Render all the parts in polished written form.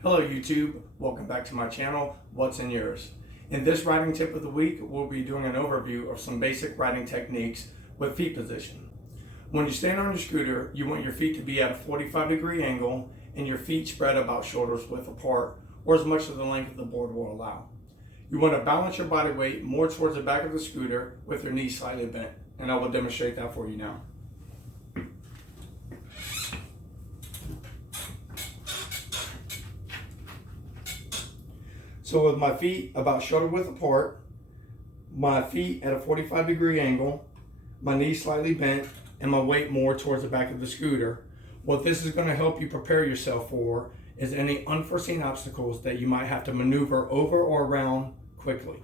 Hello YouTube, welcome back to my channel, What's in Yours. In this riding tip of the week, we'll be doing an overview of some basic riding techniques with feet position. When you stand on your scooter, you want your feet to be at a 45-degree angle and your feet spread about shoulders width apart or as much as the length of the board will allow. You want to balance your body weight more towards the back of the scooter with your knees slightly bent, and I will demonstrate that for you now. So with my feet about shoulder width apart, my feet at a 45-degree angle, my knees slightly bent, and my weight more towards the back of the scooter, what this is going to help you prepare yourself for is any unforeseen obstacles that you might have to maneuver over or around quickly.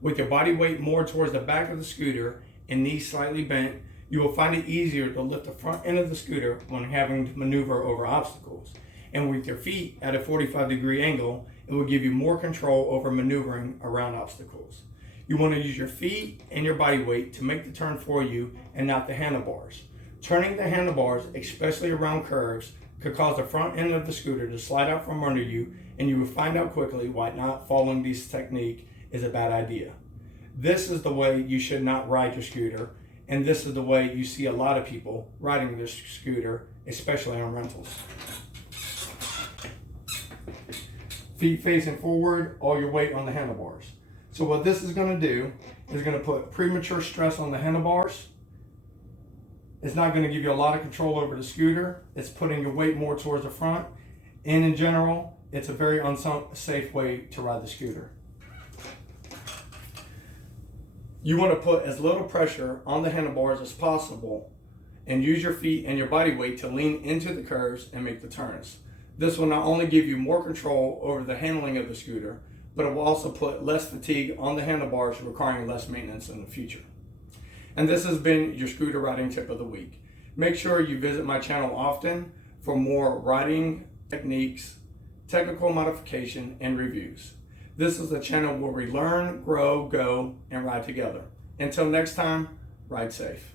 With your body weight more towards the back of the scooter and knees slightly bent, you will find it easier to lift the front end of the scooter when having to maneuver over obstacles. And with your feet at a 45-degree angle, it will give you more control over maneuvering around obstacles. You want to use your feet and your body weight to make the turn for you and not the handlebars. Turning the handlebars, especially around curves, could cause the front end of the scooter to slide out from under you, and you will find out quickly why not following this technique is a bad idea. This is the way you should not ride your scooter, and this is the way you see a lot of people riding this scooter, especially on rentals. Feet facing forward, all your weight on the handlebars. So what this is going to do is going to put premature stress on the handlebars. It's not going to give you a lot of control over the scooter. It's putting your weight more towards the front. And in general, it's a very unsafe way to ride the scooter. You want to put as little pressure on the handlebars as possible and use your feet and your body weight to lean into the curves and make the turns. This will not only give you more control over the handling of the scooter, but it will also put less fatigue on the handlebars, requiring less maintenance in the future. And this has been your scooter riding tip of the week. Make sure you visit my channel often for more riding techniques, technical modification, and reviews. This is a channel where we learn, grow, go, and ride together. Until next time, ride safe.